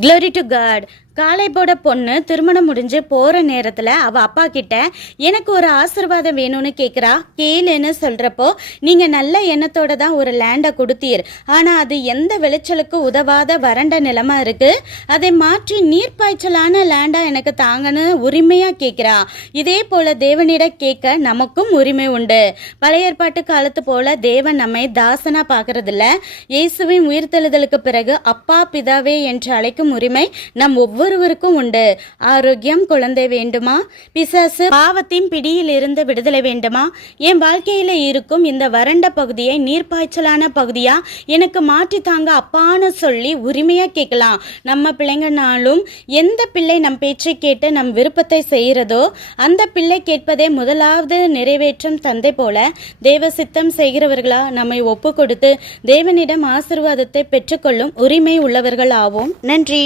Glory to God. காலைபோட பொண்ணு திருமணம் முடிஞ்சு போகிற நேரத்தில் அவள் அப்பா கிட்ட எனக்கு ஒரு ஆசிர்வாதம் வேணும்னு கேட்குறா கேளுன்னு சொல்கிறப்போ நீங்கள் நல்ல எண்ணத்தோட தான் ஒரு லேண்டை கொடுத்தீர். ஆனால் அது எந்த விளைச்சலுக்கு உதவாத வறண்ட நிலமா இருக்குது அதை மாற்றி நீர்ப்பாய்ச்சலான லேண்டாக எனக்கு தாங்கன்னு உரிமையாக கேட்குறா இதே போல் தேவனிட கேட்க நமக்கும் உரிமை உண்டு. பழைய ஏற்பாட்டு காலத்து போல தேவன் நம்மை தாசனா பார்க்கறதில்ல இயேசுவின் உயிர்த்தெழுதலுக்கு பிறகு அப்பா பிதாவே என்று அழைக்கும் உரிமை நம் ஒவ்வொரு ஒவ்வொருவருக்கும் உண்டு. ஆரோக்கியம் குழந்தை வேண்டுமா? பிசாசு பாவத்தின் பிடியில் இருந்து விடுதலை வேண்டுமா? என் வாழ்க்கையில இருக்கும் இந்த வறண்ட பகுதியை நீர்ப்பாய்ச்சலான பகுதியா? எனக்கு மாற்றி தாங்க அப்பான்னு சொல்லி உரிமையா கேட்கலாம். நம்ம பிள்ளைங்கனாலும் எந்த பிள்ளை நம் பேச்சை கேட்டு நம் விருப்பத்தை செய்கிறதோ அந்த பிள்ளை கேட்பதே முதலாவது நிறைவேற்றும் தந்தை போல. தேவ சித்தம் செய்கிறவர்களா நம்மை ஒப்பு கொடுத்து தேவனிடம் ஆசிர்வாதத்தை பெற்றுக்கொள்ளும் உரிமை உள்ளவர்கள் ஆவோம் நன்றி.